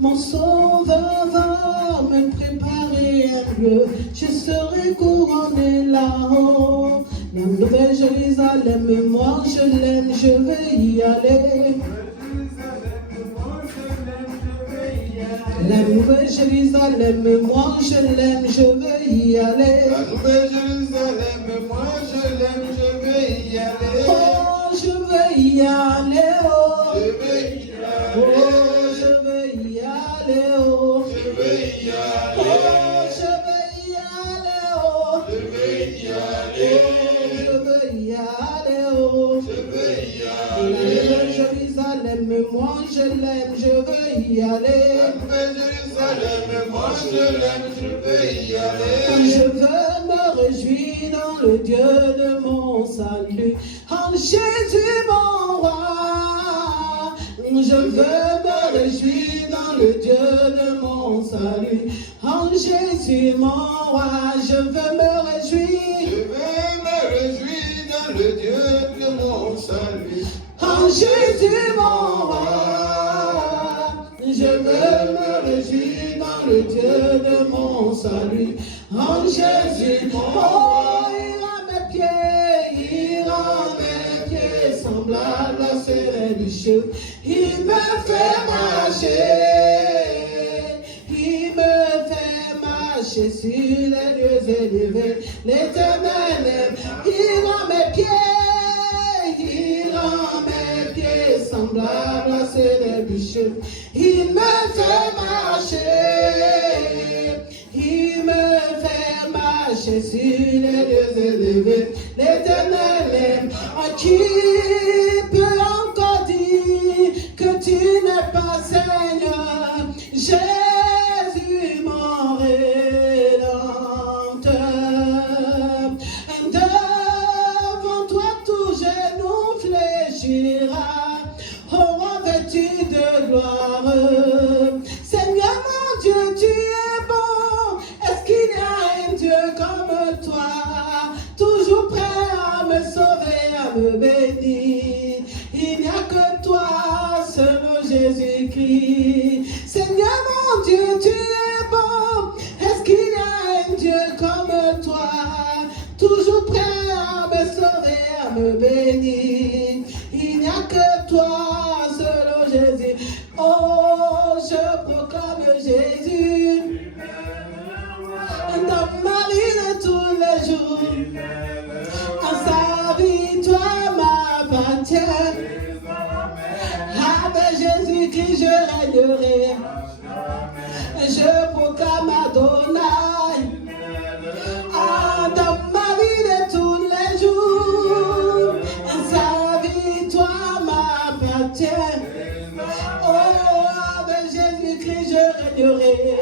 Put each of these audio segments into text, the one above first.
Mon sauveur va me préparer un lieu, je serai couronné là-haut. La nouvelle Jérusalem, moi je l'aime, je vais y aller. La nouvelle Jérusalem, moi je l'aime, je veux y aller. La nouvelle Jérusalem, moi je l'aime, je vais y aller. Oh, je veux y aller, oh. Je vais y aller. Oh, je veux y aller, oh. Je vais y Oh, aller. je veux y aller, oh. Je vais y Oh, je aller. veux y aller, oh. Je vais y La aller. nouvelle Jérusalem, moi je l'aime, je veux y aller. La nouvelle Jérusalem, moi je l'aime, je vais y Je aller. veux me réjouir dans le Dieu de mon salut, en Jésus mon roi. Je veux me réjouir dans le Dieu de mon salut, en Jésus mon roi. Je veux me réjouir, Je vais me réjouir dans le Dieu de mon salut. en Jésus mon roi. Je veux me réjouir dans le Dieu de mon salut, en Jésus. Oh, il rend mes pieds semblables à ceux du cheveu. Il me fait marcher sur les lieux élevés. L'Éternel aime. Il rend mes pieds semblables à ceux du cheveu. Il me fait marcher sur les lieux élevés. L'Éternel aime. À qui peut encore dire que tu n'es pas Seigneur? Jésus mon Rédempteur. Devant toi tout genou fléchira, oh revêtu de gloire. Seigneur mon Dieu, tu es bon. Est-ce qu'il y a un Dieu comme toi, toujours prêt à me sauver, à me bénir? Il n'y a que toi, seul Jésus-Christ. Seigneur mon Dieu, tu es bon. Est-ce qu'il y a un Dieu comme toi, toujours prêt à me sauver, à me bénir? Il n'y a que toi, seul Jésus. Oh, je proclame Jésus dans ma vie de tous les jours. En sa victoire m'appartient. Avec Jésus-Christ je régnerai. Je proclame Adonai. Dans ma vie de tous les jours. En sa victoire m'appartient. Oh, avec Jésus-Christ je régnerai.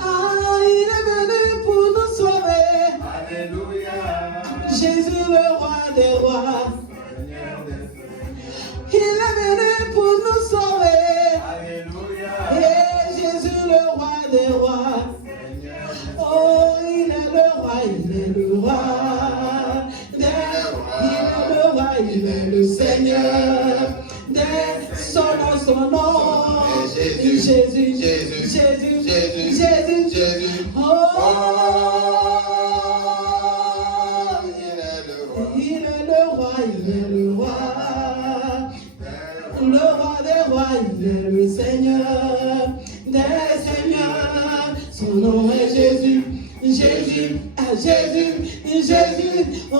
Ah, il est venu pour nous sauver. Alléluia. Jésus le roi des rois. Il est venu pour nous sauver. Alléluia. Et Jésus le roi des rois. Oh, il est le roi, il est le roi. Il est le roi, il est le Seigneur. Son nom. Jésus, Jésus, Jésus, Jésus, Jésus, Jésus. Jésus. Oh, Il est le roi. il est le roi, il est le roi. Le roi des rois, il est le Seigneur des seigneurs. Son nom est Jésus, Jésus, ah, Jésus, Jésus. Oh,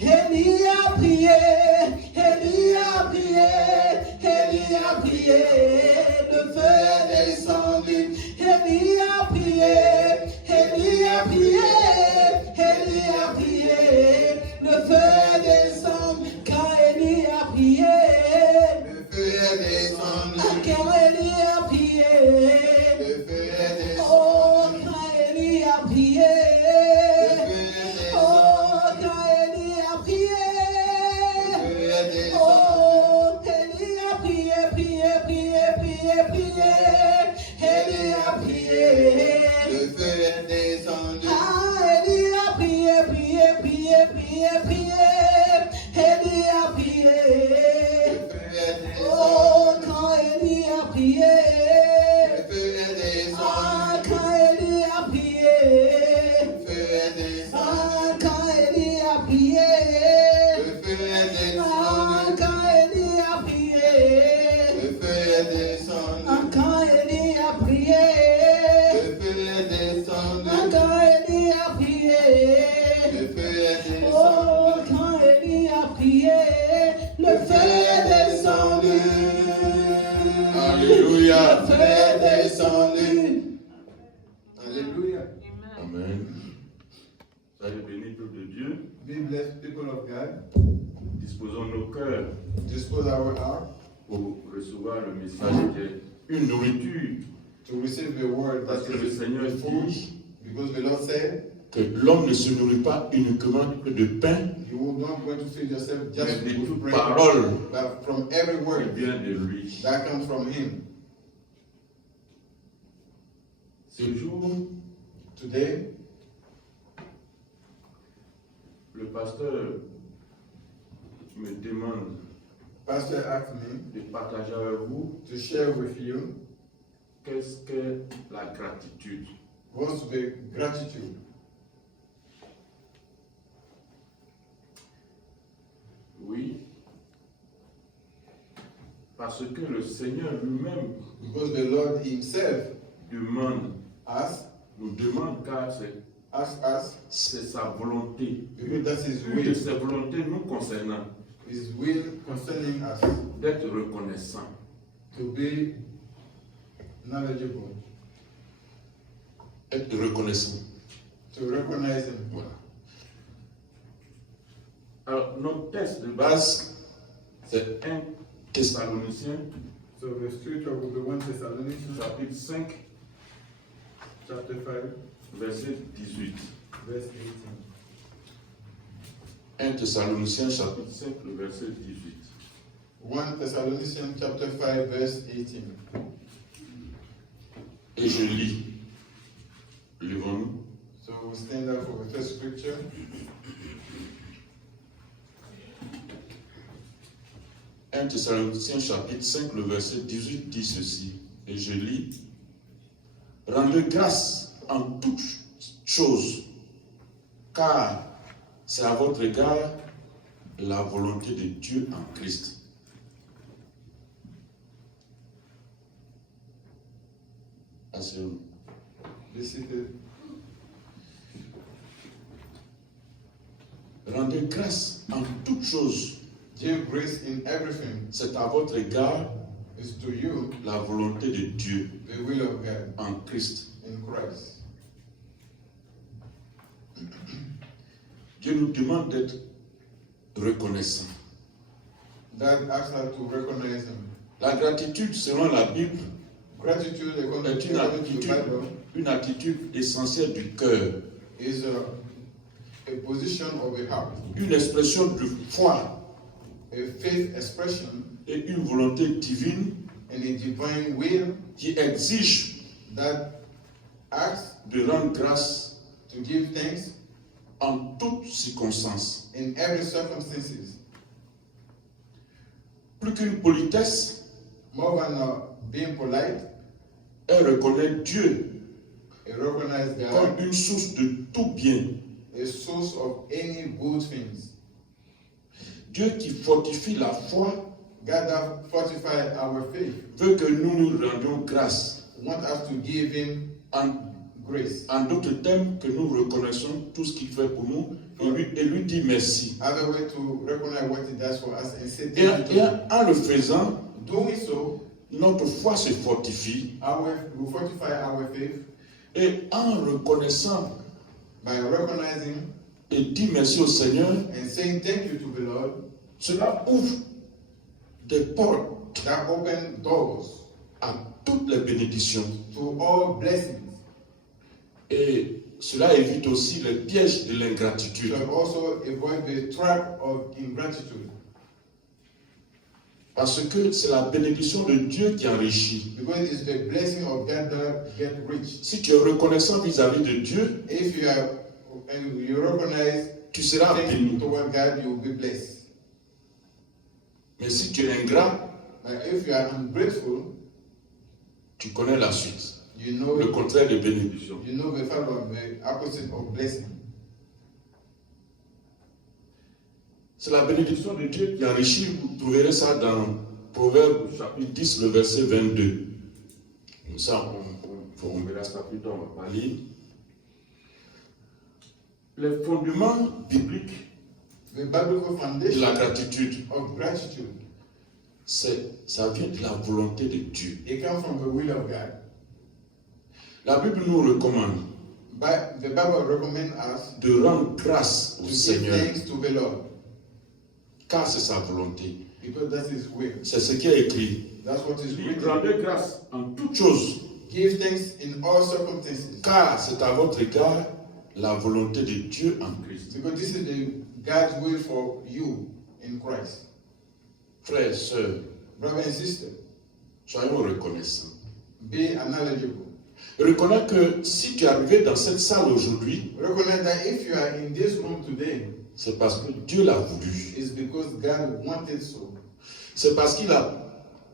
Élie a prié, Élie a prié, Élie a prié, le feu est descendu. Élie a prié, Élie a prié, Élie a prié, le feu est descendu. Quand Élie a prié, Le feu est descendu. quand Élie a prié, Le feu est descendu. oh, quand Alléluia. Fait descendu. Alléluia. Amen. Soyez bénis, peuple de Dieu. Be blessed, people of God. Disposons nos cœurs Dispose our heart pour recevoir le message qui est une nourriture. to receive the word Parce that que le is Seigneur food. dit Because the Lord said, que l'homme ne se nourrit pas uniquement de pain, you will not going to feed yourself mais just de with toute bread, parole but from every qui word vient de lui. that comes from Him. Ce jour, Today, le pasteur me demande Pastor asked me de partager avec vous to share with you qu'est-ce que la gratitude. what's to be gratitude. Oui, parce que le Seigneur lui-même Because the Lord Himself nous demande car asked us, c'est sa volonté. because that's His Une de will, ses volontés nous concernant, His will concerning us, d'être reconnaissant. to be knowledgeable, Être reconnaissant. to recognize Him. Voilà. Alors, notre texte de base, c'est 1 Thessaloniciens, So the scripture will be 1 Thessalonians chapitre 5, chapter 5, verset 18. verse 1 Thessaloniciens, chapitre 5, le verset 18. 18. 1 Thessalonians chapter 5, verse 18. Et je lis. Levons-nous. So we stand up for the first scripture. 1 Thessaloniciens chapitre 5, le verset 18 dit ceci, et je lis. Rendez grâce en toutes choses, car c'est à votre égard la volonté de Dieu en Christ. Asseyons-nous. Be seated. Rendez grâce en toutes choses, Give grace in everything c'est à votre égard is to you la volonté de Dieu the will of God en Christ. in Christ. Dieu nous demande d'être reconnaissants. That asks us to recognize Him. La gratitude, selon la Bible, Gratitude, according est to the Bible, une attitude essentielle du cœur, is a position of the heart, une expression de foi a faith expression, et une volonté divine and a divine will qui exige that asks de rendre grâce to give thanks en toutes circonstances. in every circumstances. Plus qu'une politesse, More than being polite, elle reconnaît Dieu it recognizes comme God, une source de tout bien. a source of any good things. Dieu qui fortifie la foi God that fortify our faith veut que nous nous rendions grâce. want us to give Him En, grace. en d'autres termes, que nous reconnaissons tout ce qu'il fait pour nous et lui dit merci. Other way to recognize what He does for us and say Et, thank you et to Him. en le faisant, Doing so, notre foi se fortifie we fortify our faith et en reconnaissant by recognizing et dit merci au Seigneur, and saying thank you to the Lord. cela ouvre des portes That open doors à toutes les bénédictions. to all blessings. Et cela évite aussi les pièges de l'ingratitude. To also avoid the trap of ingratitude. Parce que c'est la bénédiction de Dieu qui enrichit. Because it's the blessing of God that get rich. Si tu es reconnaissant vis-à-vis de Dieu, If you are and you recognize tu seras things béni. toward God, you will be blessed. Mais si tu es ingrat, But if you are ungrateful, tu connais la suite. you know Le contraire de bénédiction. the fact of the opposite of blessing. C'est la bénédiction de Dieu qui enrichit. Vous trouverez ça dans Proverbe chapitre 10, le verset 22. Ça, on verra ça plus tard, on va pas lire. Les fondements bibliques The biblical de foundation la gratitude. of gratitude. ça vient de la volonté de Dieu. It comes from the will of God. La Bible nous recommande But the Bible recommends us de rendre grâce au to give Seigneur, thanks to the Lord car c'est sa volonté. because that's His will. C'est ce qui est écrit. That's what is Lui, written. rendez grâce en toutes choses, Give thanks in all circumstances car c'est à votre égard la volonté de Dieu en Christ. because this is God's will for you in Christ. Frères, sœurs, Brother and sister, soyons reconnaissants. be knowledgeable. Reconnais que si tu es arrivé dans cette salle aujourd'hui, Recognize that if you are in this room today, c'est parce que Dieu l'a voulu. it's because God wanted so. C'est parce qu'il a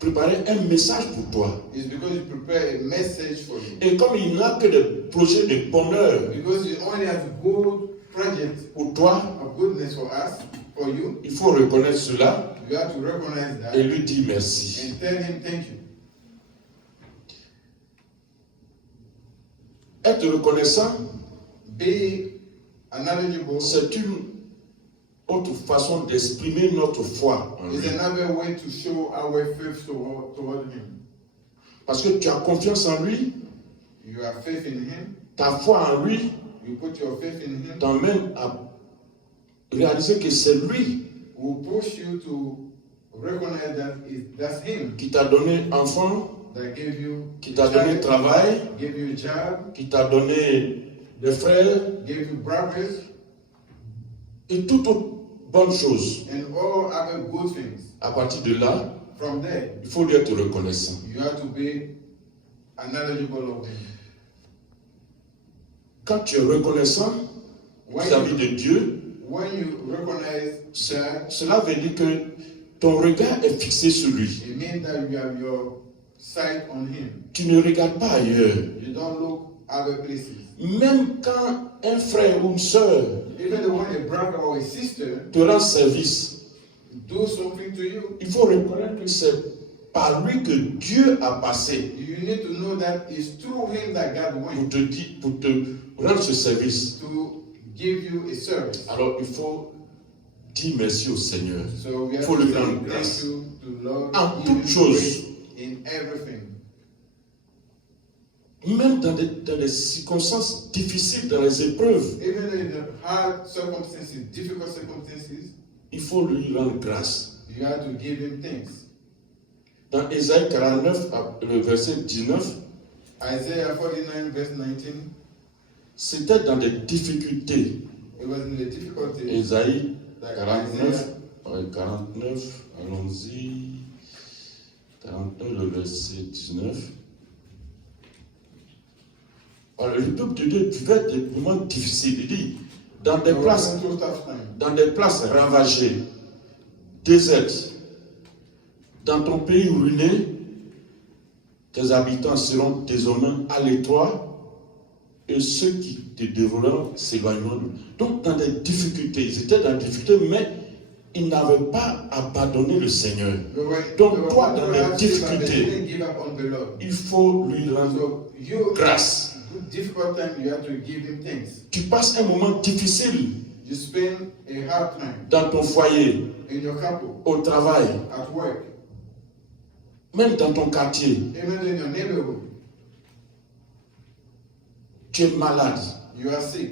préparé un message pour toi. It's because He prepared a message for you. Et comme il n'a que des projets de bonheur Because He only has good projects pour toi, of goodness for us, for you, il faut reconnaître cela you have to recognize that et lui dire merci. and tell Him thank you. Être reconnaissant, Be knowledgeable c'est une autre façon d'exprimer notre foi en is lui. another way to show our faith toward Him. Parce que tu as confiance en lui, You have faith in Him. ta foi en lui You put your faith in Him. t'emmène à réaliser que c'est lui Will push you to recognize that that's Him qui t'a donné enfant, that gave you qui a t'a donné child, travail, gave you a job, qui t'a donné des frères gave you brothers, et toute autre bonne chose. and all other good things. À partir de là, From there, il faut lui être reconnaissant. you have to be knowledgeable of Him. Quand tu es reconnaissant vis-à-vis de Dieu, When you recognize God, cela veut dire que ton regard est fixé sur lui. it means that you have your sight on Him. Tu ne regardes pas ailleurs. You don't look other places. Même quand un frère ou une sœur Even when a brother or a sister te rend service, do something to you, il faut reconnaître que c'est par lui que Dieu a passé you need to know that it's through Him that God pour went pour te rendre ce service. to give you a service. Alors il faut dire merci au Seigneur. So we have Faut to lui say rendre thank grâce. you to Lord En give toutes Him choses. praise in everything. Même dans des circonstances difficiles, dans les épreuves, Even in the hard circumstances, difficult circumstances, il faut lui rendre grâce. you have to give Him thanks. Dans Ésaïe 49, le verset 19, Isaiah 49 verse 19, c'était dans des difficultés. it was in the difficulty Ésaïe that 49, Isaiah 49, allons-y. 49, le verset 19. Alors, le peuple de Dieu vivait des moments difficiles. Il dit, dans des places, went through tough time. dans des places ravagées, désertes, dans ton pays ruiné, tes habitants seront désormais à l'étroit et ceux qui te dévoreront s'éloigneront. Donc, dans des difficultés, ils étaient dans des difficultés, mais ils n'avaient pas abandonné le Seigneur. Donc, toi, dans les difficultés, il faut lui rendre So you grâce. difficult time, you have to give Him thanks. Tu passes un moment difficile You spend a hard time dans ton foyer, in your couple, au travail, at work, même dans ton quartier. even in your neighborhood. Tu es malade. You are sick.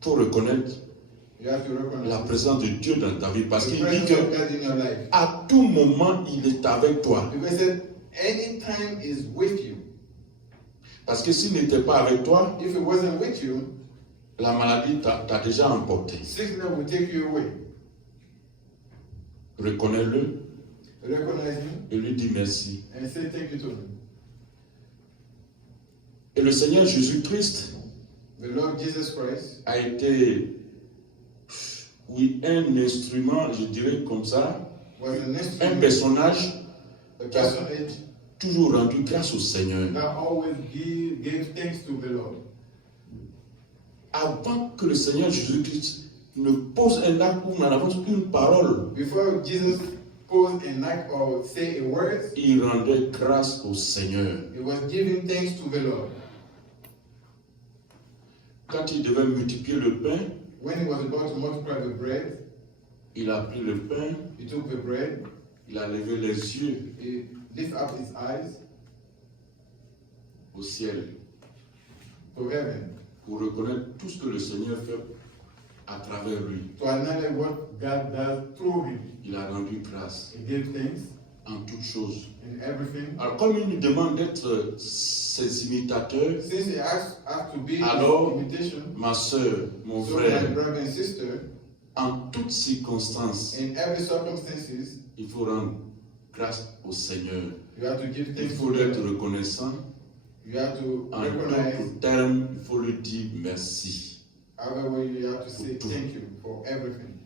Il faut reconnaître You have to recognize la présence de Dieu dans ta vie parce the qu'il dit presence of que God in your life. à tout moment, il est avec toi. Because that any time is with you. Parce que s'il n'était pas avec toi, If it wasn't with you, la maladie t'a déjà emporté. sickness will take you away. Reconnais-le Recognize Him et lui dis merci. and say thank you to Him. Et le Seigneur Jésus-Christ The Lord Jesus Christ a été, oui, un instrument, je dirais comme ça, was an un instrument, personnage a personage toujours rendu grâce au Seigneur. that always gave thanks to the Lord. Avant que le Seigneur Jésus-Christ ne pose un acte ou en avance une parole, Before Jesus posed an act or say a word, il rendait grâce au Seigneur. he was giving thanks to the Lord. Quand il devait multiplier le pain, When he was about to multiply the bread, Il a pris le pain, He took the bread, il a levé les yeux he lifted up his eyes au ciel to heaven pour reconnaître tout ce que le Seigneur fait à travers lui. to acknowledge what God does through him. Il a rendu grâce He gave thanks en toutes choses. in everything. Alors comme il nous demande d'être ses imitateurs, Since he asked us to be Alors, his imitation, ma soeur, mon so my frère, brother and sister, en toutes circonstances, in every circumstances, il faut rendre grâce au Seigneur. you have to give Il thanks faut to être God. reconnaissant. You have to En recognize. d'autres termes, il faut lui dire merci. However, you have to say thank you for everything.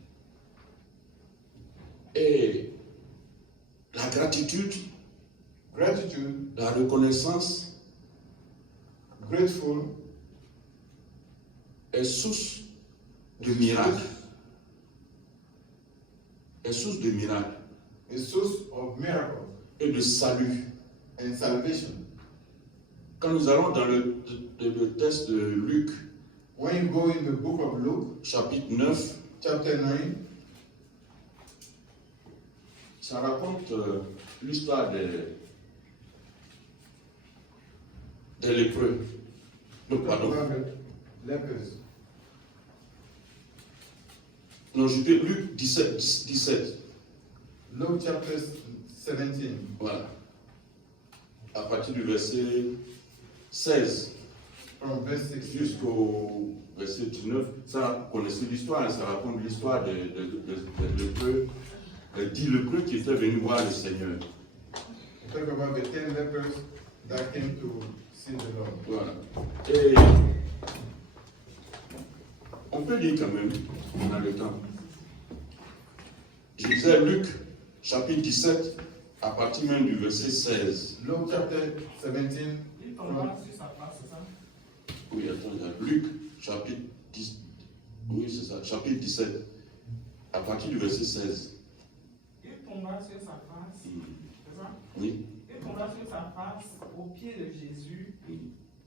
Et la gratitude, Gratitude, la reconnaissance grateful, est source de miracles. Est source de miracles a source of miracles et de salut. and salvation. Quand nous allons dans le texte de Luc, When you go in the book of Luke, chapitre 9, chapter 9, ça raconte l'histoire des lépreux. Non, pardon. about the lepers. Non, je dis Luc 17. Luke chapter 17, Voilà. À partir du verset 16 from verse 6 jusqu'au verset 19, ça, vous connaissez l'histoire, hein, ça raconte l'histoire des lépreux, des 10 lépreux qui étaient venus voir le Seigneur. We talk about the 10 lepers that came to see the Lord. Voilà. Et on peut dire quand même, on a le temps. Je disais Luc, chapitre 17, à partir même du verset 16. Luke chapter 17, Il tombera sur sa face, c'est ça? Oui, attends, il y a Luc, chapitre 10, oui, c'est ça, chapitre 17, à partir du verset 16. Il tombera sur sa face, c'est ça? Oui. Il tombera sur sa face au pied de Jésus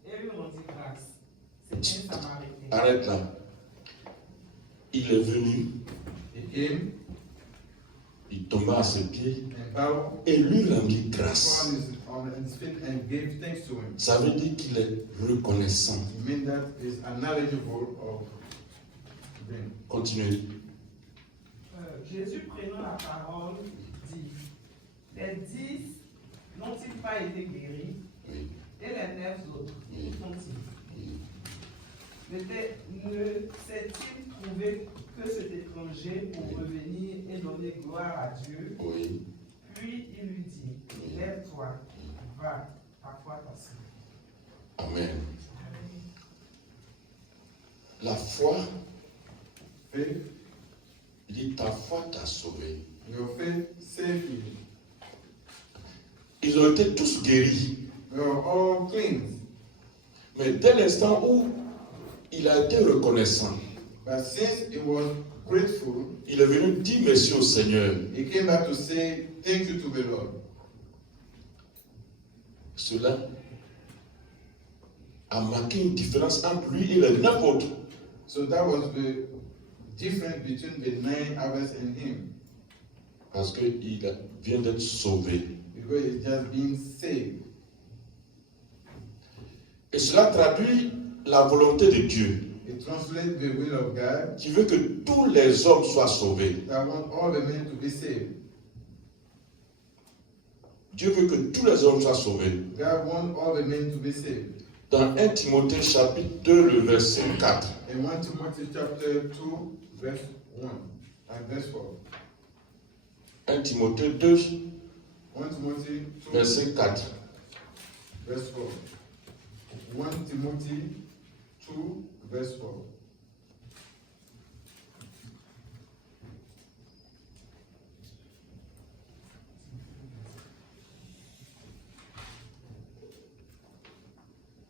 et lui rendit grâce. C'était un Samaritain. Arrête là. Il est venu, he came il tomba à ses pieds and bowed et lui rendit grâce. on his feet and gave thanks to him. Ça veut dire qu'il est reconnaissant. It means that is knowledgeable of them. Continuez. Jésus prenant la parole dit, les 10 n'ont-ils pas été guéris Oui. et les 9 autres Oui. sont-ils? Oui. Ne s'est-il trouvé que cet étranger pour revenir et donner gloire à Dieu? Oui. Puis il lui dit, lève-toi, va, ta foi t'a sauvé. Amen. La foi, Faith, il dit ta foi t'a sauvé. your faith saved you. Ils ont été tous guéris. We are all cleansed. Mais dès l'instant où il a été reconnaissant, But since he was grateful, il est venu dire merci au Seigneur. he came back to say thank you to the Lord. Cela a marqué une différence entre lui et les 9 autres. So that was the difference between the 9 others and him. Parce qu'il vient d'être sauvé. Because he's just being saved. Et cela traduit la volonté de Dieu, It translates the will of God qui veut que tous les hommes soient sauvés. that want all the men to be saved. Dieu veut que tous les hommes soient sauvés. God wants all the men to be saved. Dans 1 Timothée chapitre 2, le verset 4. In 1 Timothy chapter 2, verse 1 and verse 4. 1 Timothée 2, 1 Timothy 2, verset 4. verse 4. 1 Timothy 2, verse 4.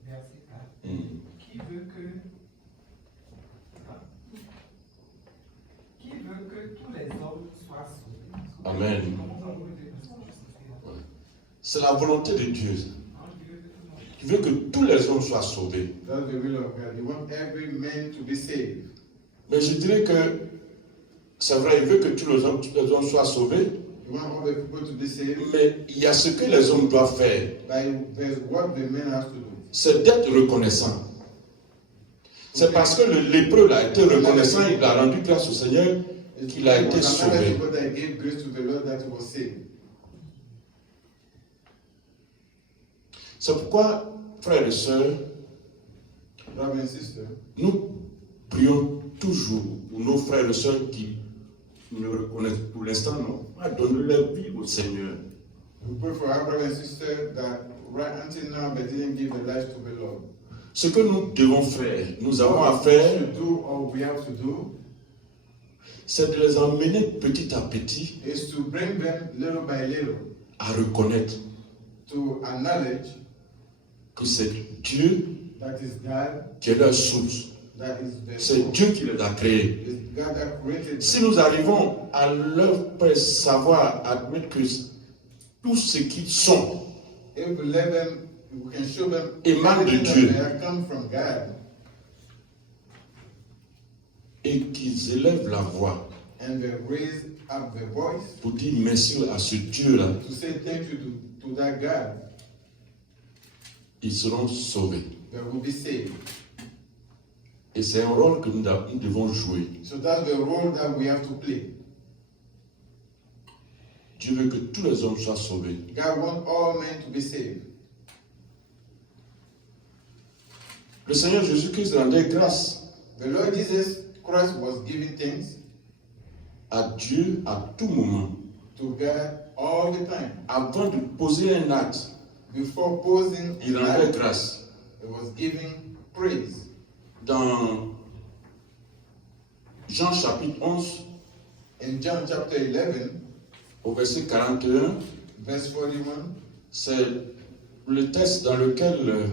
Verset 4. Mm. Qui veut que tous les hommes soient sauvés. Amen. Comment ça veut dire que c'est Ouais. C'est la volonté de Dieu, Qui veut que tout le monde qui veut que tous les hommes soient sauvés. That's the will of God. He wants every man to be saved. Mais je dirais que C'est vrai, il veut que tous les hommes soient sauvés, You want all the people to be saved, mais il y a ce que les hommes doivent faire, but there's what the men have to do. c'est d'être reconnaissant. C'est parce que le lépreux a été reconnaissant, il a rendu grâce au Seigneur, qu'il a été sauvé. People that gave grace to the Lord that he was saved. C'est pourquoi, frères et sœurs, Brothers and sisters, nous prions toujours pour nos frères et sœurs qui ne reconnaissent pour l'instant non, à donner leur vie au Seigneur. we pray for our brothers and sisters that right until now they didn't give their lives to the Lord. Ce que nous devons faire, nous avons à What faire, we should do, or we have to do, c'est de les emmener petit à petit is to bring them little by little à reconnaître to acknowledge que c'est Dieu that is God, qui est leur source. that is the C'est source. Dieu qui les a créés. It's God that created Si them. nous arrivons à leur faire savoir, admettre que tout ce qu'ils sont If we let them, we can show them émane de everything Dieu that they have come from God, et qu'ils élèvent la voix and they raise up their voice pour dire merci à ce Dieu-là, to say thank you to that God, ils seront sauvés. they will be saved. Et c'est un rôle que nous devons jouer. So that's the role that we have to play. Dieu veut que tous les hommes soient sauvés. God wants all men to be saved. Le Seigneur Jésus-Christ rendait grâce The Lord Jesus Christ was giving thanks à Dieu à tout moment. to God all the time. Avant de poser un acte, Before posing, il rendait grâce. he was giving praise. Dans Jean chapitre 11, In John chapter 11, au verset 41, verse 41, c'est le texte dans lequel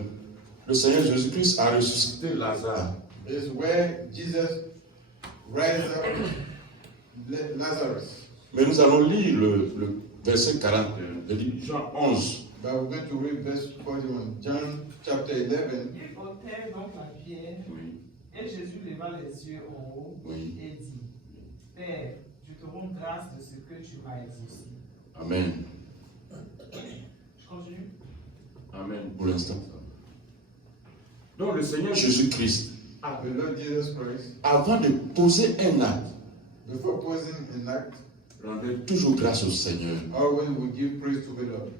le Seigneur Jésus-Christ a ressuscité Lazare. is where Jesus raised up Lazarus. Mais nous allons lire le verset 41, de Jean 11. But we're going to read verse 41. John chapter 11. Il ôtait donc la pierre, Oui, et Jésus leva les yeux en haut oui. et dit, Père, je te rends grâce de ce que tu m'as exaucé. Amen. Je continue. Amen. Pour l'instant. Donc le Seigneur Jésus-Christ, The Lord Jesus Christ, avant de poser un acte, before posing an act, rendait toujours grâce au Seigneur. always will give praise to the Lord.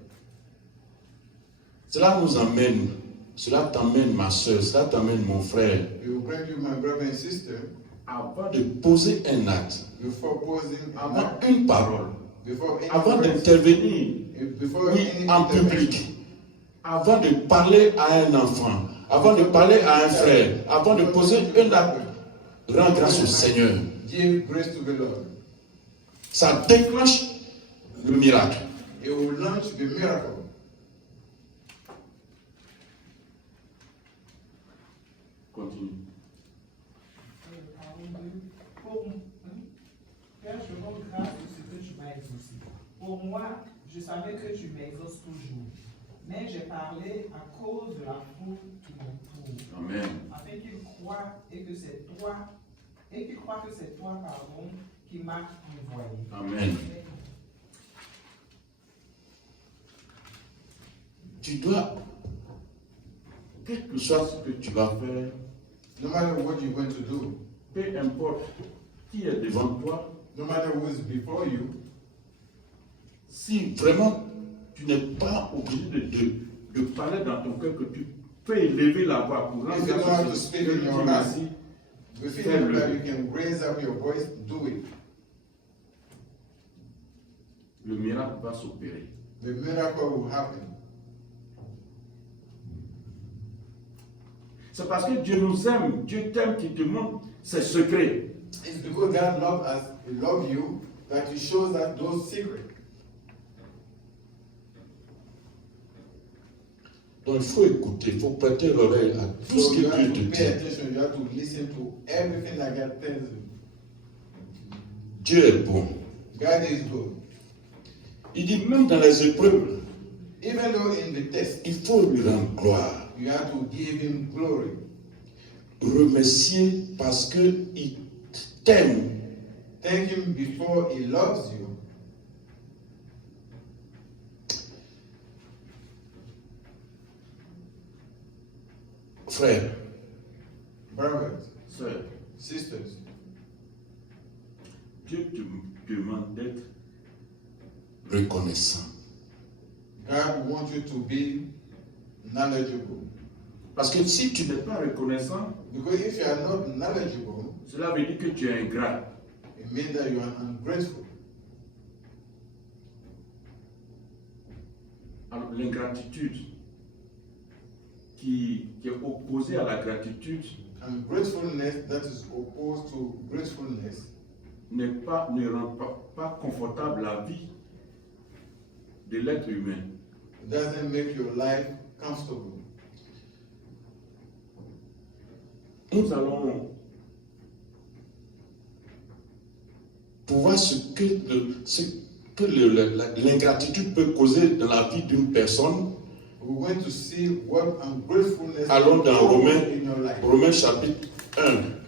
Cela nous emmène, cela t'emmène ma soeur, cela t'emmène mon frère, It will bring you, my brother and sister, avant de poser un acte, before posing an avant act, une parole, before any avant words, d'intervenir, before oui, any en intervention, public, avant de parler à un enfant, avant de parler à un frère, avant de poser un acte, rends grâce au Seigneur. give grace to the Lord. Ça déclenche le miracle. It will launch the miracle. Continue. Père, je rends grâce de ce que tu m'as exaucé. Pour moi, je savais que tu m'exauces toujours. Mais j'ai parlé à cause de la foule qui m'entoure, Amen. afin qu'ils croient et que c'est toi, et qu'ils croient que c'est toi, pardon, qui m'as envoyé. Amen. Tu dois, quel que soit ce que tu vas faire, No matter what you're going to do, peu importe qui est devant toi, no matter who is before you, si vraiment tu n'es pas obligé de parler dans ton cœur, que tu peux élever la voix pour rendre if you don't have to grâce speak in your au heart, Seigneur. if you know that you can raise up your voice, do it. Le miracle va s'opérer. The miracle will happen. C'est parce que Dieu nous aime, Dieu t'aime, qui te montre ses secrets. It's because God loves us, He loves you, that He shows us those secrets. Donc il faut écouter, il faut prêter l'oreille à tout ce So you que have Dieu to te pay dit. attention, you have to listen to everything that God tells you. Dieu est bon. God is good. Il dit même dans les épreuves, Even though in the test, il faut lui rendre gloire. you have to give Him glory. Remercier parce qu'il t'aime Thank Him before He loves you. Frères, Brothers, sœurs, sisters, Dieu te demande d'être reconnaissant. God wants you to be knowledgeable. Parce que si tu n'es pas reconnaissant, Because if you are not knowledgeable, cela veut dire que tu es ingrat. it means that you are ungrateful. Alors, l'ingratitude qui est opposée à la gratitude Ungratefulness that is opposed to gratefulness ne rend pas confortable la vie de l'être humain. doesn't make your life comfortable. Nous allons voir ce que l'ingratitude peut causer dans la vie d'une personne. We're going to see what ungratefulness Allons dans causes in your life. Romains chapitre 1,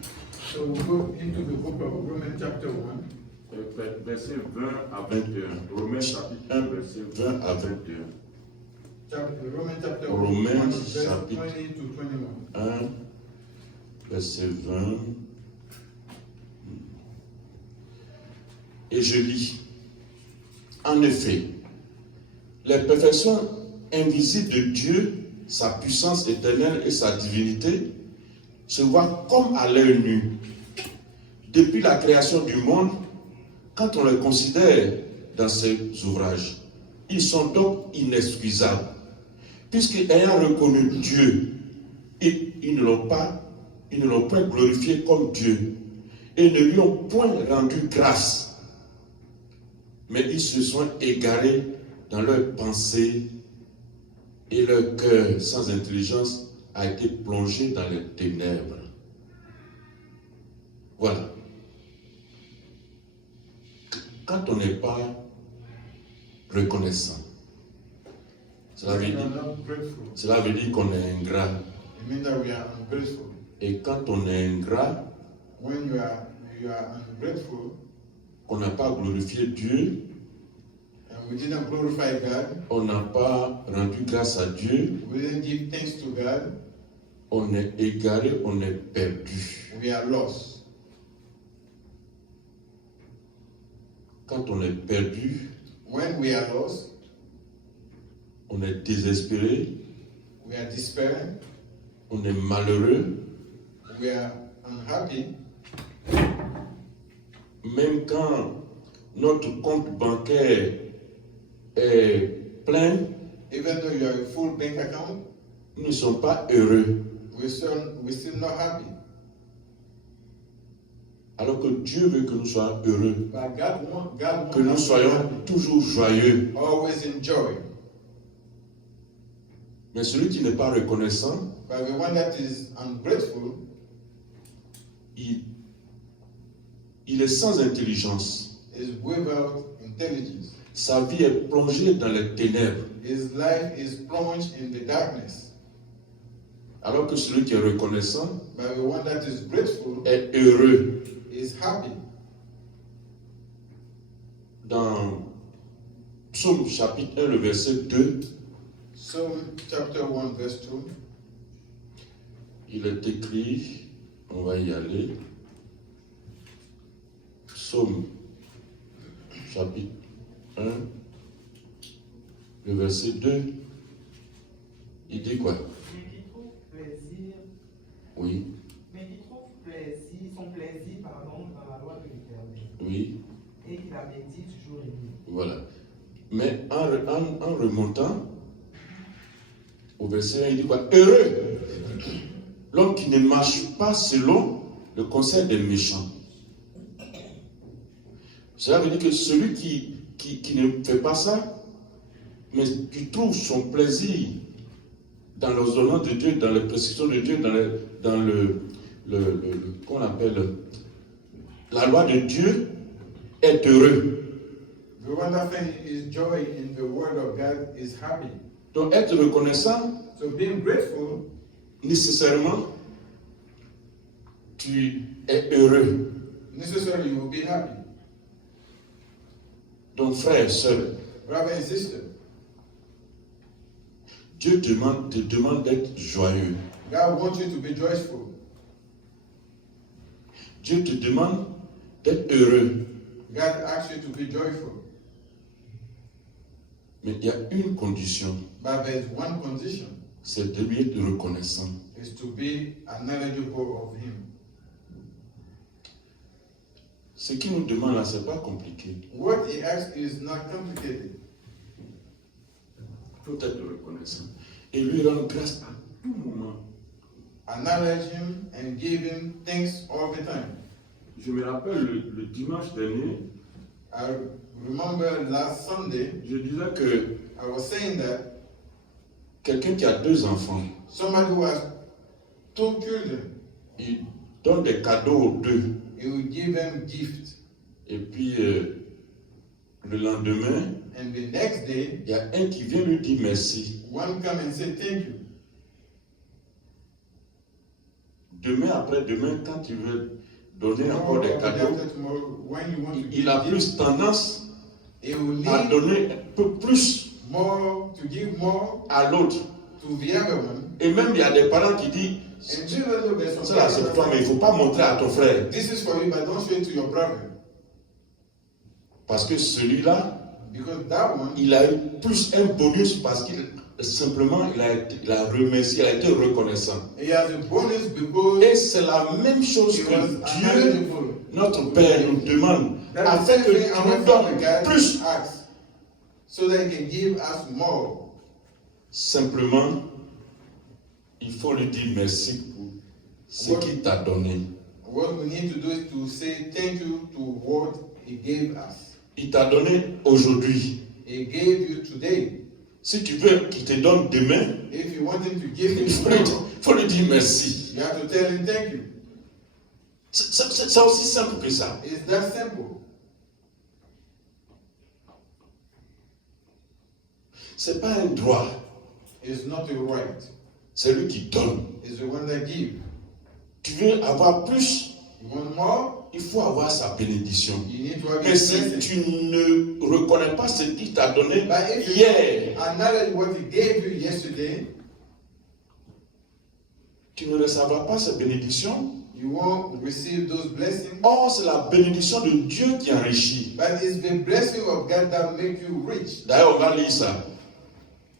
So we go into the book of Romans chapter 1, verset 20 à 21. Romains chapitre 1, verset 20 à 21. Romans chapter Romains 1, verse chapitre 20 to 21. 1, verset 20. Et je lis. En effet, les perfections invisibles de Dieu, sa puissance éternelle et sa divinité, se voient comme à l'œil nu. Depuis la création du monde, quand on les considère dans ses ouvrages, ils sont donc inexcusables, puisqu'ayant reconnu Dieu, ils ne l'ont point glorifié comme Dieu, et ne lui ont point rendu grâce, mais ils se sont égarés dans leurs pensées, et leur cœur sans intelligence a été plongé dans les ténèbres. Voilà. Quand on n'est pas reconnaissant, cela veut We are dire, not grateful. cela veut dire qu'on est ingrat. It means that we are ungrateful. Et quand on est ingrat, When you are ungrateful qu'on n'a pas glorifié Dieu, and we didn't glorify God, on n'a pas rendu grâce à Dieu, we didn't give thanks to God, on est égaré, on est perdu. we are lost. Quand on est perdu, When we are lost, on est désespéré, we are despairing, on est malheureux. we are unhappy. Même quand notre compte bancaire est plein, Even though you have a full bank account, nous ne sommes pas heureux. we're still not happy. Alors que Dieu veut que nous soyons heureux, But God wants que nous us to be soyons happy, toujours joyeux. always enjoy. Mais celui qui n'est pas reconnaissant, But the one that is ungrateful, il est sans intelligence. is without intelligence. Sa vie est plongée dans les ténèbres. His life is plunged in the darkness. Alors que celui qui est reconnaissant But the one that is grateful est heureux. is happy. Dans Psaume chapitre 1, le verset 2, Psalm chapter 1, verse 2. il est écrit, on va y aller, Psaume chapitre 1, le verset 2, il dit quoi? Mais qui trouve plaisir, Oui, son plaisir, dans la loi de l'Éternel, oui, et qu'il la médite jour et nuit. voilà. Mais en remontant au verset 1, il dit quoi? Heureux l'homme qui ne marche pas selon le conseil des méchants. Cela veut dire que celui qui ne fait pas ça, mais qui trouve son plaisir dans l'ordonnance de Dieu, dans les prescriptions de Dieu, dans qu'on appelle la loi de Dieu, est heureux. The one that finds his joy in the word of God is happy. Donc être reconnaissant, So being grateful, nécessairement, tu es heureux. necessarily you will be happy. Donc frère et sœur, Brother and sister, Dieu te demande d'être joyeux. God wants you to be joyful. Dieu te demande d'être heureux. God asks you to be joyful. Mais il y a une condition, But there's one condition, c'est de lui être reconnaissant. is to be knowledgeable of Him. Ce qu'il nous demande là, c'est pas compliqué. What He asks is not complicated. Il faut être reconnaissant. Et lui rendre grâce à tout moment. Acknowledge Him and give Him thanks all the time. Je me rappelle le dimanche dernier, I remember last Sunday, je disais que I was saying that quelqu'un qui a 2 enfants, somebody who has 2 children, il donne des cadeaux aux 2. he will give them gifts. Et puis le lendemain, And the next day, il y a un qui vient lui dire merci. one come and say thank you. Demain, après-demain, quand tu veux donner encore des Tomorrow, cadeaux, after tomorrow, when you want to il give a gifts, plus tendance he will à need donner un peu plus more to give more à l'autre. to the other one. Et même il y a des parents qui disent, And even though there's some ça là c'est pour toi, mais il ne faut pas montrer à ton frère. this is for you, but don't show it to your brother. Parce que celui-là, Because that one, il a eu plus un bonus parce qu'il simplement il a remercié, il a été reconnaissant. he has a bonus because Et c'est la même chose he que was Dieu, knowledgeable. notre Père, nous demande, That afin is que something tu our nous Father donnes God plus. asks, so that he can give us more. Simplement, il faut lui dire merci pour ce qu'il t'a donné. What we need to do is to say thank you to what he gave us. Il t'a donné aujourd'hui. He gave you today. Si tu veux qu'il te donne demain, If you want him to give you il tomorrow, faut lui dire merci. you have to tell him thank you. C'est aussi simple que ça. It's that simple. C'est pas un droit. It's not a right. C'est lui qui donne. It's the one that gives. Tu veux avoir plus, You want more? il faut avoir sa bénédiction. You need to have Mais his si blessing. tu ne reconnais pas ce qu'il t'a donné But if you hier, acknowledge what he gave you yesterday, tu ne recevras pas cette bénédiction. you won't receive those blessings. Or, c'est la bénédiction de Dieu qui enrichit. But it's the blessing of God that makes you rich. D'ailleurs, on va lire ça.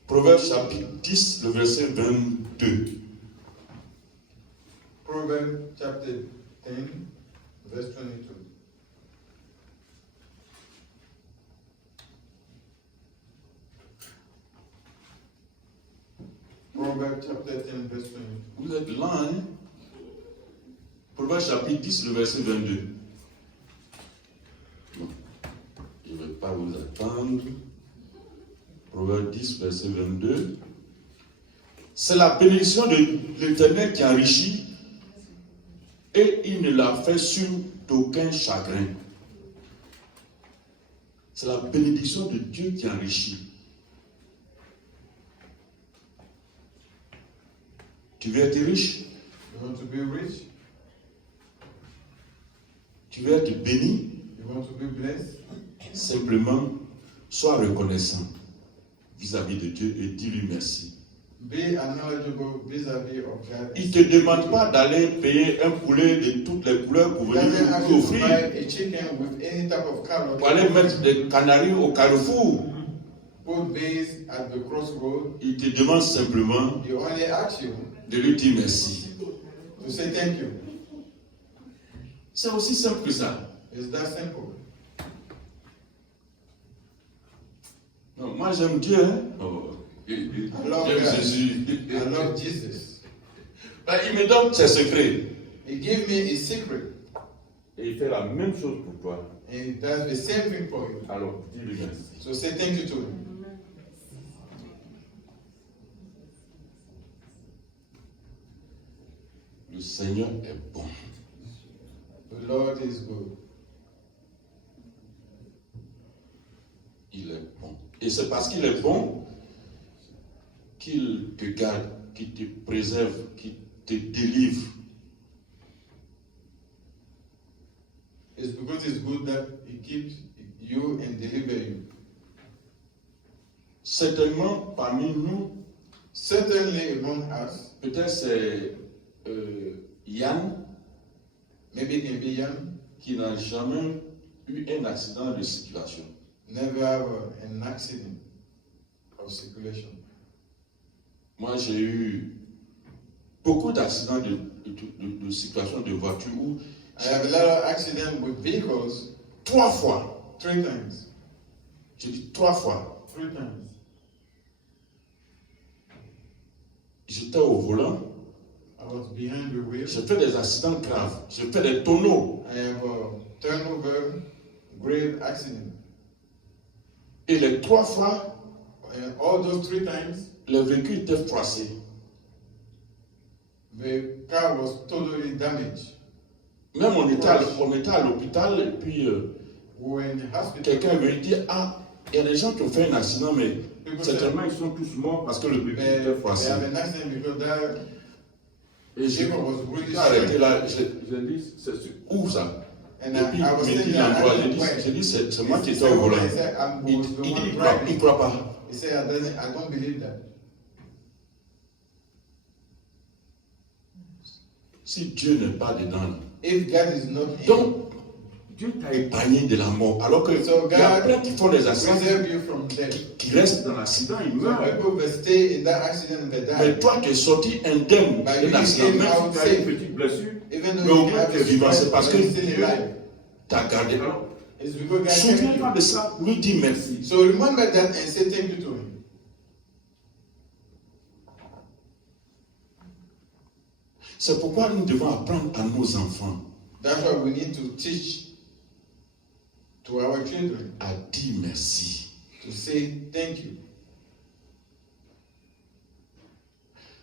Proverbe chapitre 10, le verset 22. Proverbs chapter 10, verse 22. Proverbs chapter 10, verse 22. Vous êtes là, hein? Proverbe chapitre 10, le verset 22. Non, je ne vais pas vous attendre. Proverbe 10, verset 22. C'est la bénédiction de l'Éternel qui enrichit et il ne la fait sur d'aucun chagrin. C'est la bénédiction de Dieu qui enrichit. Tu veux être riche? You want to be rich? Tu veux être béni? You want to be blessed? Simplement, sois reconnaissant vis-à-vis de Dieu et dis-lui merci. Be knowledgeable vis-à-vis of God. Il ne te demande pas d'aller payer un poulet de toutes les couleurs pour He venir doesn't ask lui you to offrir, buy a chicken with any type of color. pour aller mettre des canaris au carrefour. Put base at the crossroad. Il te demande simplement He only asks you de lui dire merci. to say thank you. C'est aussi simple que ça. It's that simple. Non, moi j'aime Dieu. Hein? Oh, I j'aime love God. Jésus. I love Jesus. Ben, il me donne ses secrets. He gave me a secret, Et il fait la même chose pour toi. and he does the same thing for you. Alors, dis-lui merci. So say thank you to him. Le Seigneur est bon. The Lord is good. Il est bon. Et c'est parce qu'il est bon qu'il te garde, qu'il te préserve, qu'il te délivre. It's because it's good that he you and deliver you. Certainement, parmi nous, Certainly among us, peut-être c'est Yann maybe it can be young, qui n'a jamais eu un accident de circulation. never have an accident of circulation. Moi, j'ai eu beaucoup d'accidents de circulation de voiture où I have a lot of accidents with vehicles 3 fois, 3 times. je dis 3 fois, 3 times. j'étais au volant, I was behind the wheel. j'ai fait des accidents graves, j'ai fait des tonneaux. I have a turnover, grave accident. Et les 3 fois, And all those 3 times, le véhicule était froissé. the car was totally damaged. Même on était à l'hôpital et puis We were in the hospital. quelqu'un est venu dire, ah, il y a des gens qui ont fait un accident, mais People certainement ils sont tous morts parce que le véhicule They était froissé. have an accident because that Et j'ai vehicle was really arrêté straight. là, j'ai dit, c'est où ça? And Et puis I was il me saying dit that l'endroit, I j'ai don't dit, wait. c'est moi qui He étais said, au volant. I said, I Il was the dit, one il driving. croit pas. He said, I don't believe that. Si Dieu n'est pas dedans, If God is not in, donc Dieu t'a épargné de la mort. Alors que So il y a God plein qui font des accidents, preserve you from death. qui restent dans l'accident, ils So meurent. people will stay in that accident and they Mais die. toi, tu es sorti indemne But d'un you accident, came même out si tu as une safe. petite blessure, Even mais though au you moins have tu es vivant. C'est a parce que you're still Dieu alive. t'a gardé. Alors, It's because God kept souviens-toi you. de ça, lui dis merci. So remember that and say thank you to Him. C'est pourquoi nous devons apprendre à nos enfants That's why we need to teach to our children à dire merci. to say thank you.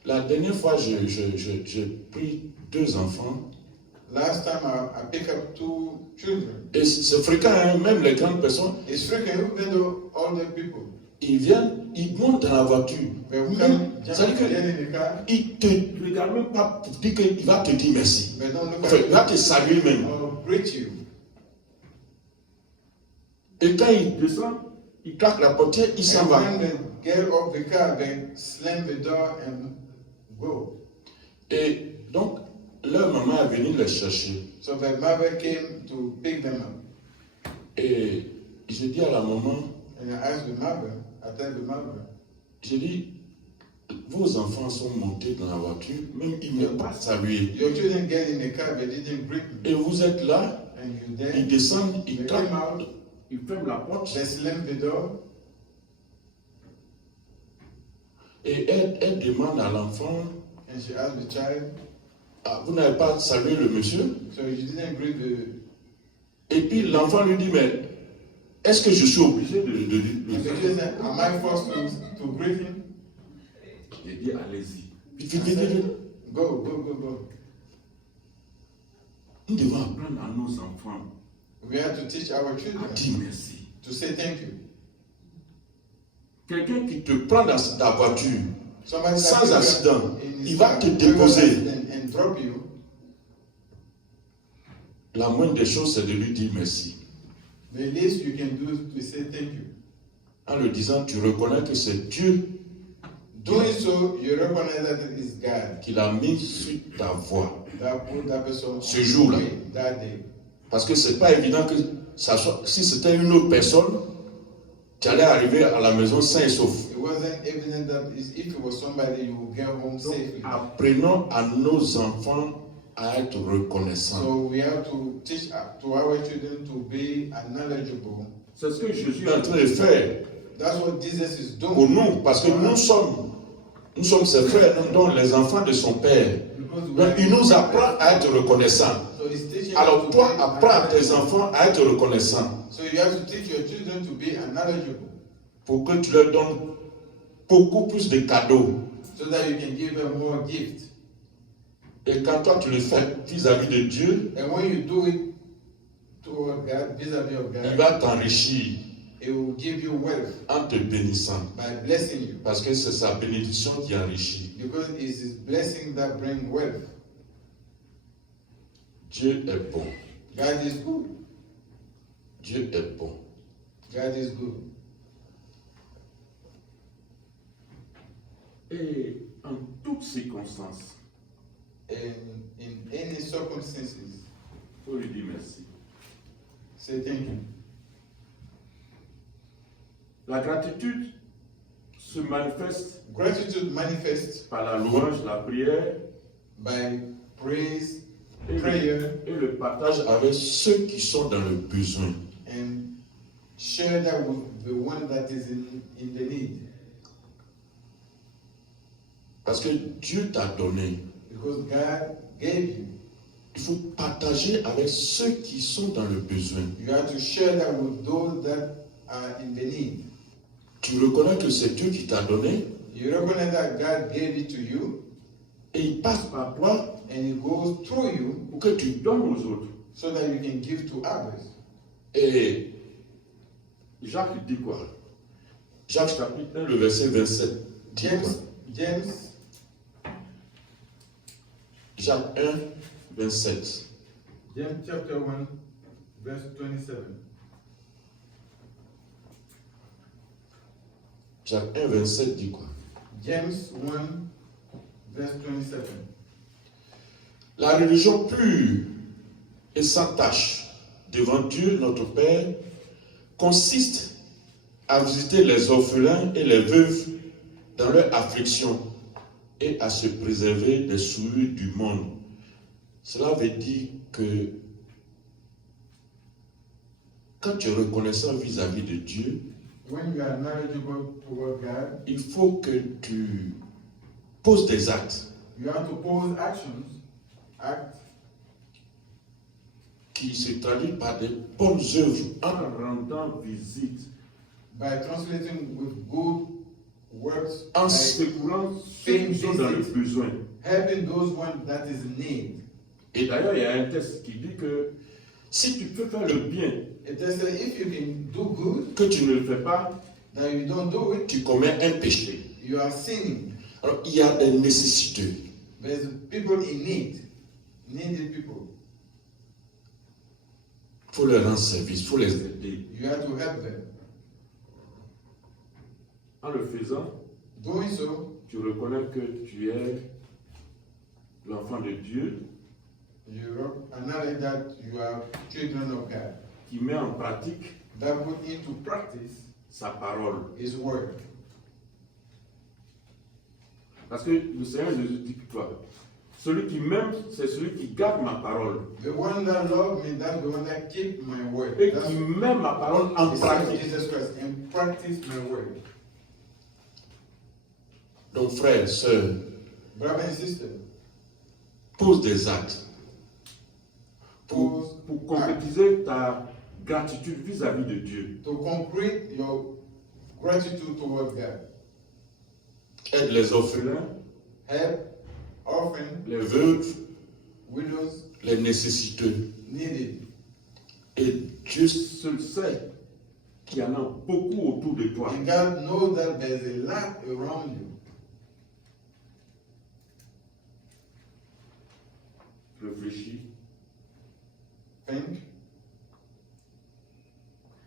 La dernière fois, j'ai pris 2 enfants. Last time I picked up 2 children. Et c'est fréquent, hein, même les grandes personnes, It's freaking even though older people. ils viennent, ils montent dans la voiture. They will Même, come, ça veut jump dire in the car, qu'il te regarde même pas pour dire qu'il va te dire merci. but don't look Enfin, at il va te saluer you même. or greet you. Et quand il descend, il claque la portière, il s'en And va. when they get off the car, they slam the door and go. Et donc, leur maman est venue les chercher. So the mother came to pick them up. Et je dis à la maman, And I asked the mother, I tell the mother, je dis, vos enfants sont montés dans la voiture, même ils ne m'ont pas salué. your children get in the car, they didn't greet me. Et vous êtes là, And you ils there, descendent, ils they claquent, came out, ils ferment la porte. they slammed the door. Et elle demande à l'enfant, And she asked the child, ah, vous n'avez pas salué le monsieur? so you didn't greet the. Et puis l'enfant lui dit, mais est-ce que je suis obligé de And the child said, am I forced to greet him? J'ai dit, allez-y. I said, go. Nous devons apprendre à nos enfants We have to teach our à children dire merci. to say thank you. Quelqu'un qui te prend dans ta voiture Somebody sans that accident, in his il va car, te will déposer. accident and drop you. La moindre des choses, c'est de lui dire merci. The least you can do is to say thank you. En le disant, tu reconnais que c'est Dieu Doing so, you recognize that it is God qui l'a mis sur ta voie. that put that person Ce on jour-là. the way that day. Parce que c'est pas évident que ça soit. Si c'était une autre personne, tu allais arriver à la maison sain et sauf. It wasn't evident that if it was somebody, you would get home safely. Apprenons à nos enfants à être reconnaissants. So we have to teach to our children to be knowledgeable. C'est ce que Jésus est en train de faire That's what Jesus is doing. pour nous, parce que nous sommes ses frères, donc les enfants de son Père. Because we Donc, are- il nous apprend à être reconnaissants. So he's teaching us Alors to toi, be apprends à tes knowledgeable. enfants à être reconnaissants So you have to teach your children to be knowledgeable, pour que tu leur donnes beaucoup plus de cadeaux. so that you can give them more gifts. Et quand toi tu le fais vis-à-vis de Dieu, And when you do it toward God, vis-a-vis of il God, va t'enrichir it will give you wealth en te bénissant. by blessing you. Parce que c'est sa bénédiction qui enrichit. Because it's his blessing that brings wealth. Dieu est bon. God is good. Dieu est bon. God is good. Et en toutes circonstances, And in any circumstances, il faut lui dire merci. say thank you. La gratitude se manifeste Gratitude manifests par la louange, la prière by praise, et prayer, le partage avec ceux qui sont dans le besoin. and share that with the one that is in the need. Parce que Dieu t'a donné. Because God gave you. Il faut partager avec ceux qui sont dans le besoin. You have to share that with those that are in the need. Tu reconnais que c'est Dieu qui t'a donné You recognize that God gave it to you, et il passe par toi and it goes through you pour que tu donnes aux autres. so that you can give to others. Et Jacques dit quoi? Jacques chapitre 1, le verset 27. dit quoi? Jacques 1, 27. James chapter 1, verse 27. Jacques 1, 27 dit quoi? James 1, verse 27. La religion pure et sans tache devant Dieu notre Père consiste à visiter les orphelins et les veuves dans leur affliction et à se préserver des souillures du monde. Cela veut dire que quand tu es reconnaissant vis-à-vis de Dieu, When you are knowledgeable toward God, il faut que tu poses des actes you have to pose acts qui se traduisent par des bonnes œuvres en rendant visite, by translating with good works, en like secourant ceux qui sont dans le besoin. helping those ones that is in need. Et d'ailleurs, il y a un texte qui dit que si tu peux faire le bien, It does say if you can do good, que tu ne le fais pas, that you don't do it, tu commets un péché. you are sinning. Alors, il y a des nécessiteux. There's people in need, needed people. Il faut leur rendre service, il faut les aider. You have to help them. En le faisant, Doing so, tu reconnais que tu es l'enfant de Dieu you acknowledge that you are children of God. qui met en pratique That put into practice sa parole. His word. Parce que le Seigneur Jésus dit que toi, celui qui m'aime, c'est celui qui garde ma parole. The one that loves me, that's the one that keep my word. Et That's qui met ma parole en the Son of pratique. Jesus Christ, and practice my word. Donc, frères, sœurs, Brother and sister, pose des actes pose pour concrétiser ta gratitude vis-à-vis de Dieu. to concrete your gratitude toward God. Aide les orphelins, Help orphans, les veuves, widows, les nécessiteux. needed. Et Dieu seul sait qu'il y en a beaucoup autour de toi. And God knows that there's a lot around you. Réfléchis, Think,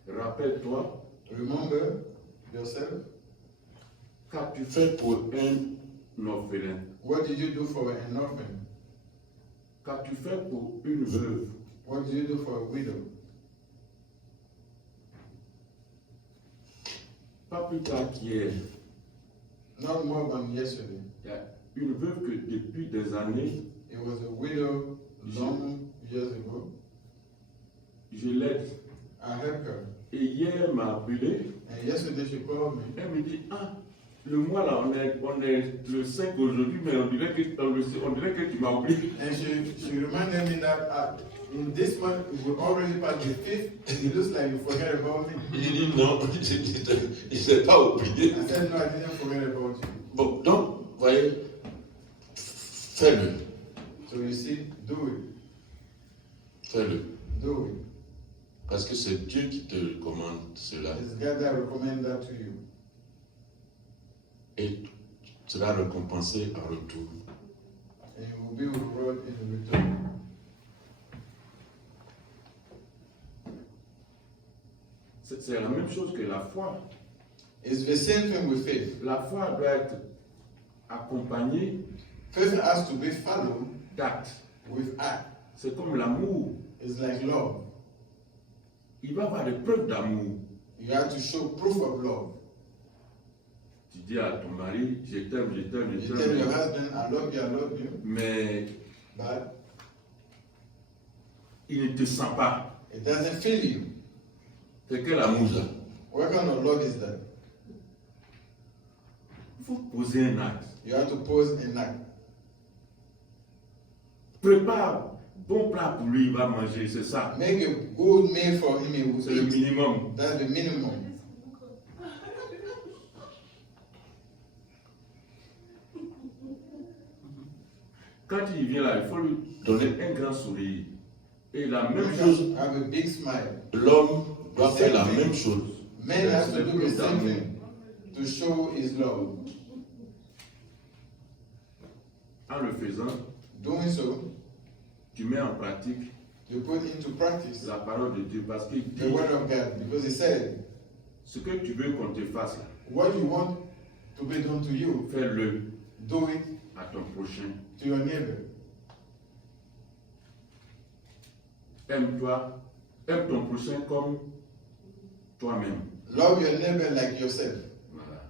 rappelle-toi, remember yourself. qu'as-tu fait pour un orphelin? What did you do for an orphan? Qu'as-tu fait pour une veuve? What did you do for a widow? Pas plus tard qu'hier, Not more than yesterday. il y a une veuve que depuis des années, It was a widow long years ago. je l'aide. I helped her. Et hier, elle m'a appelé, And yesterday she called me. elle me dit, ah, le mois là, on est le 5 aujourd'hui, mais on dirait que tu m'as oublié. And she reminded me that in this month we already passed the 5th, and it looks like you forget about me. Il dit non, je ne l'ai pas oublié. I said, no, I didn't forget about you. Bon, donc, vous voyez, fais-le, So you see, do it. fais-le. Do it. Parce que c'est Dieu qui te recommande cela. It's God that recommend that to you. Et tu seras récompensé en retour. And you will be rewarded in return. C'est la même chose que la foi. It's the same thing with faith. La foi doit être accompagnée Faith has to be followed d'actes. with act. C'est comme l'amour. It's like love. Il va y avoir des preuves d'amour. You have to show proof of love. Tu dis à ton mari, je t'aime, je t'aime, je You tell your t'aime. husband, I love you, Mais but il ne te sent pas. it doesn't feel you. C'est quel amour ça? What kind of love is that? Il faut poser un acte. You have to pose an act. Prépare bon plat pour lui, il va manger, c'est ça. Make a good meal for him, he will C'est le eat. minimum. That's the minimum. Quand il vient là, il faut lui donner un grand sourire. Et la même You chose, just have a big smile. l'homme doit faire la même chose. Man has to C'est do the plus same d'amour. thing to show his love. En le faisant, Doing so, tu mets en pratique you put into practice la parole de Dieu parce qu'il the dit word of God, because he said, ce que tu veux qu'on te fasse, là, what you want to be done to you, fais-le do it à ton prochain. to your neighbor. Aime-toi, aime ton prochain comme toi-même. Love your neighbor like yourself. Voilà.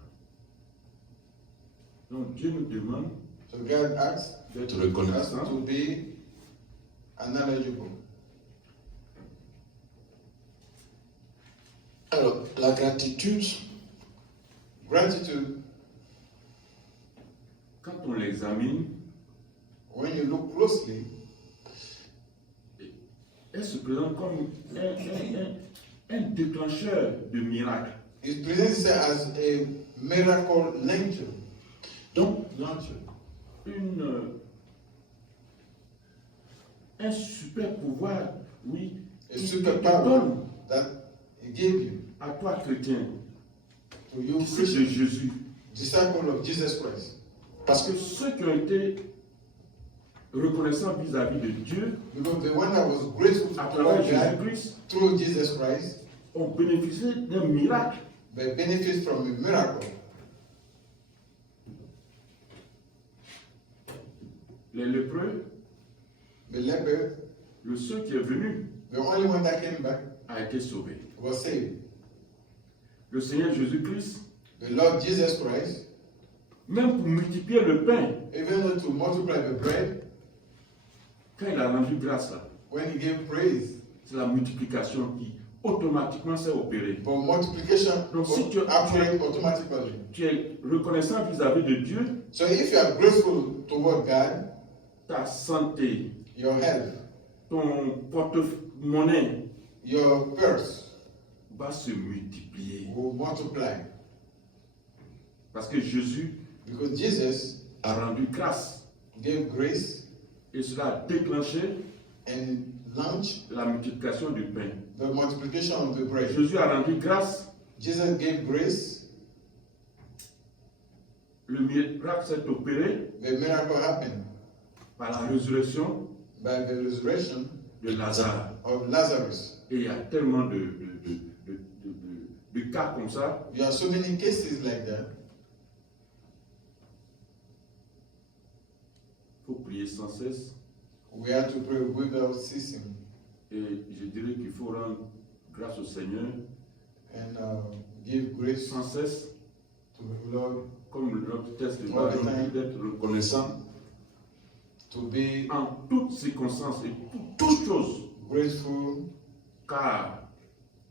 Donc Dieu nous demande So God asks d'être us reconnaissant. to be knowledgeable. Alors, la gratitude, Gratitude, quand on l'examine, when you look closely, elle se présente comme un déclencheur de miracle. it presents itself as a miracle launcher. Donc, Launcher. Un super pouvoir, oui, A qui te superpower donne that he gave you à toi, chrétien, to you, disciple de Christian, Jésus. disciple of Jesus Christ. Parce que ceux qui ont été reconnaissants vis-à-vis de Dieu, Because the one that was grateful à to travers God Jésus-Christ, through Jesus Christ, ont bénéficié d'un miracle. they benefit from a miracle. Les lépreux, The leper, le seul qui est venu, the only one that came back, a été sauvé. was saved. Le Seigneur Jésus-Christ, The Lord Jesus Christ, même pour multiplier le pain, even though to multiply the bread, quand il a rendu grâce, là, when he gave praise, c'est la multiplication qui automatiquement s'est opérée. but multiplication Donc, si tu- operate automatically. Tu es reconnaissant vis-à-vis de Dieu, So if you are grateful toward God, ta santé, your health, ton porte-monnaie your purse va se multiplier. will multiply. Parce que Jésus Because Jesus a rendu grâce gave grace et cela a déclenché and launched la multiplication du pain. the multiplication of the bread. Jésus a rendu grâce, Jesus gave grace, le miracle s'est opéré the miracle happened par la résurrection by the resurrection de Lazare. of Lazarus. Et il y a tellement de cas comme ça. There are so many cases like that. Il faut prier sans cesse. We have to pray without ceasing Et je dirais qu'il faut rendre grâce au Seigneur and give grace sans cesse, to the Lord, comme notre texte All va the nous time. dire d'être reconnaissant to be en toutes circonstances et pour toutes choses, grateful car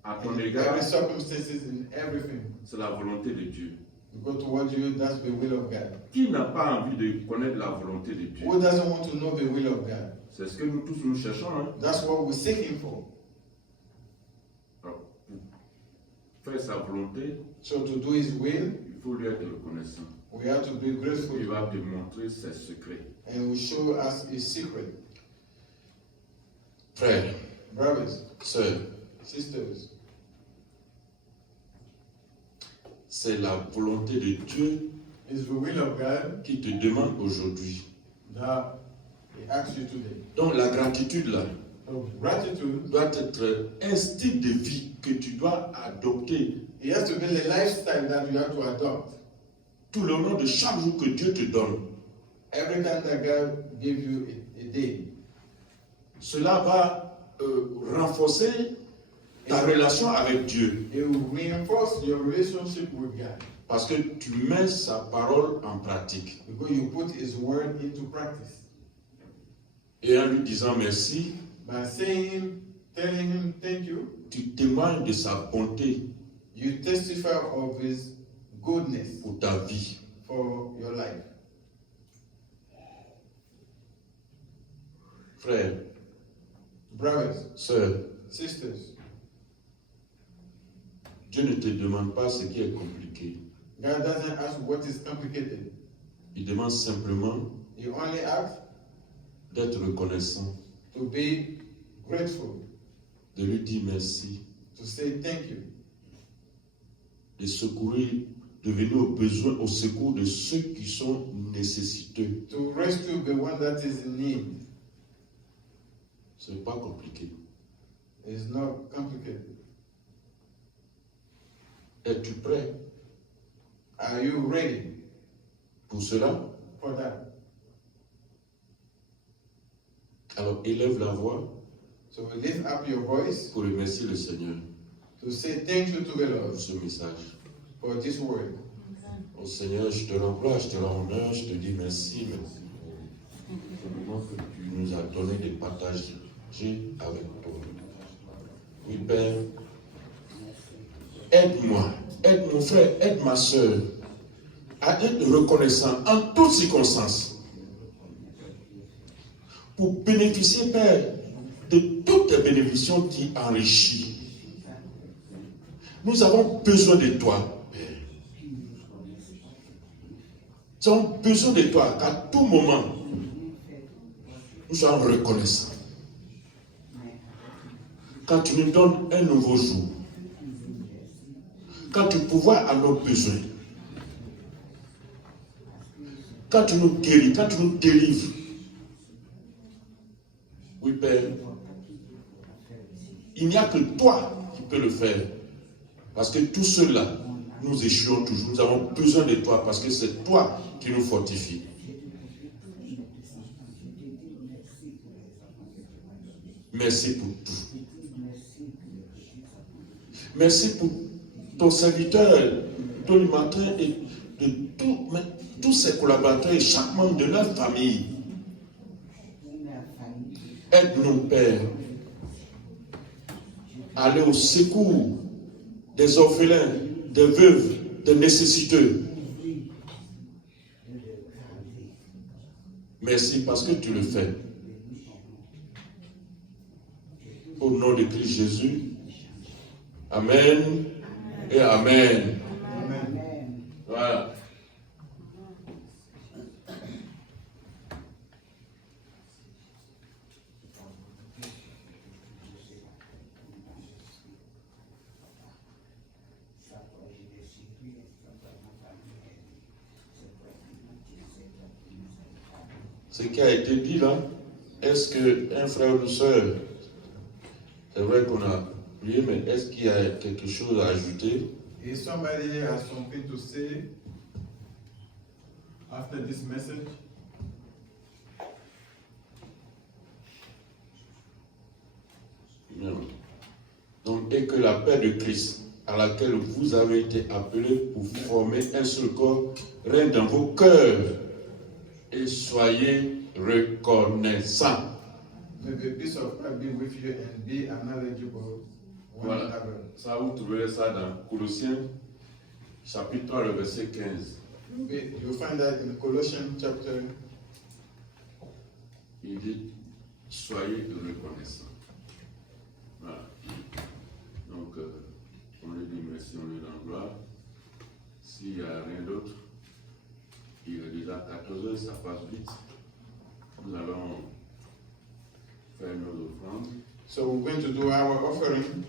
à ton in égard, every circumstances, in everything. c'est la volonté de Dieu. Because towards you, that's the will of God. Qui n'a pas envie de connaître la volonté de Dieu? Who doesn't want to know the will of God? C'est ce que nous tous nous cherchons. Hein? That's what we're seeking for. Alors, pour faire sa volonté, So to do His will, il faut lui être reconnaissant. we have to be grateful, Il va te montrer ses secrets. and will show us His secret. Frères, Brothers, sœurs, sisters, c'est la volonté de Dieu it's the will of God qui te demande aujourd'hui. that He asks you today. Donc la gratitude là So gratitude doit être un style de vie que tu dois adopter. It has to be the lifestyle that you have to adopt. Tout le nom de chaque jour que Dieu te donne. Every time that God gives you a day, Cela va renforcer ta relation avec Dieu. it will reinforce your relationship with God. Parce que tu mets sa parole en pratique. Because you put His word into practice. Et en lui disant merci, By telling Him thank you, tu témoignes de sa bonté you testify of His goodness pour ta vie. for your life. Frères, Brothers, sœurs, sisters, Dieu ne te demande pas ce qui est compliqué. God doesn't ask what is complicated. Il demande simplement He only asks d'être reconnaissant, to be grateful, de lui dire merci, to say thank you, de secourir, de venir au secours de ceux qui sont nécessiteux. to rescue the one that is in need. Ce n'est pas compliqué. It's not complicated. Es-tu prêt Are you ready pour cela? for that? Alors élève la voix So lift up your voice pour remercier le Seigneur to say thank you to the pour Lord ce message. for this word. Oh Seigneur, je te rends gloire, je te rends honneur, je te dis merci, merci. Pour le moment que tu nous as donné de partager avec toi. Oui, Père, aide-moi, aide mon frère, aide ma soeur à être reconnaissant en toutes circonstances pour bénéficier, Père, de toutes les bénédictions qui enrichissent. Nous avons besoin de toi, Père. Nous avons besoin de toi qu'à tout moment, nous soyons reconnaissants. Quand tu nous donnes un nouveau jour, quand tu pourvois à nos besoins, quand tu nous guéris, quand tu nous délivres. Oui, Père, il n'y a que toi qui peux le faire. Parce que tout cela, nous échouons toujours. Nous avons besoin de toi parce que c'est toi qui nous fortifie. Merci pour tout. Merci pour ton serviteur, ton matin et de tous ses collaborateurs et chaque membre de leur famille. Aide-nous, Père, à aller au secours des orphelins, des veuves, des nécessiteux. Merci parce que tu le fais. Au nom de Christ Jésus. Amen et Amen. Amen. Voilà. Ce qui a été dit là, est-ce qu'un frère ou soeur, c'est vrai qu'on a prié, mais est-ce qu'il y a quelque chose à ajouter? If somebody has something to say after this message, Non. Donc, et que la paix de Christ, à laquelle vous avez été appelés pour former un seul corps, règne dans vos cœurs et soyez reconnaissants. may the peace of God be with you and be knowledgeable one Voilà. another. Ça, vous trouverez ça dans Colossiens, chapitre 3, le verset 15. You'll find that in Colossians chapter, Il dit, soyez reconnaissants. Voilà. Donc, on lui dit merci, on lui rend gloire. S'il n'y a rien d'autre, il est déjà 14 heures, ça passe vite. Nous allons faire nos offrandes. so we're going to do our offering.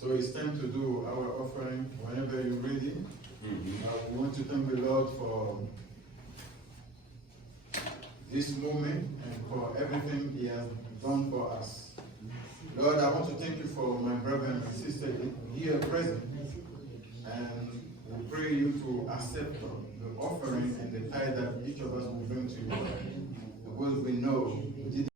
So it's time to do our offering whenever you're ready. We want to thank the Lord for this moment and for everything He has done for us. Lord, I want to thank you for my brother and my sister here present. And we pray you to accept the offering and the tithe that each of us will bring to you. Because we know we did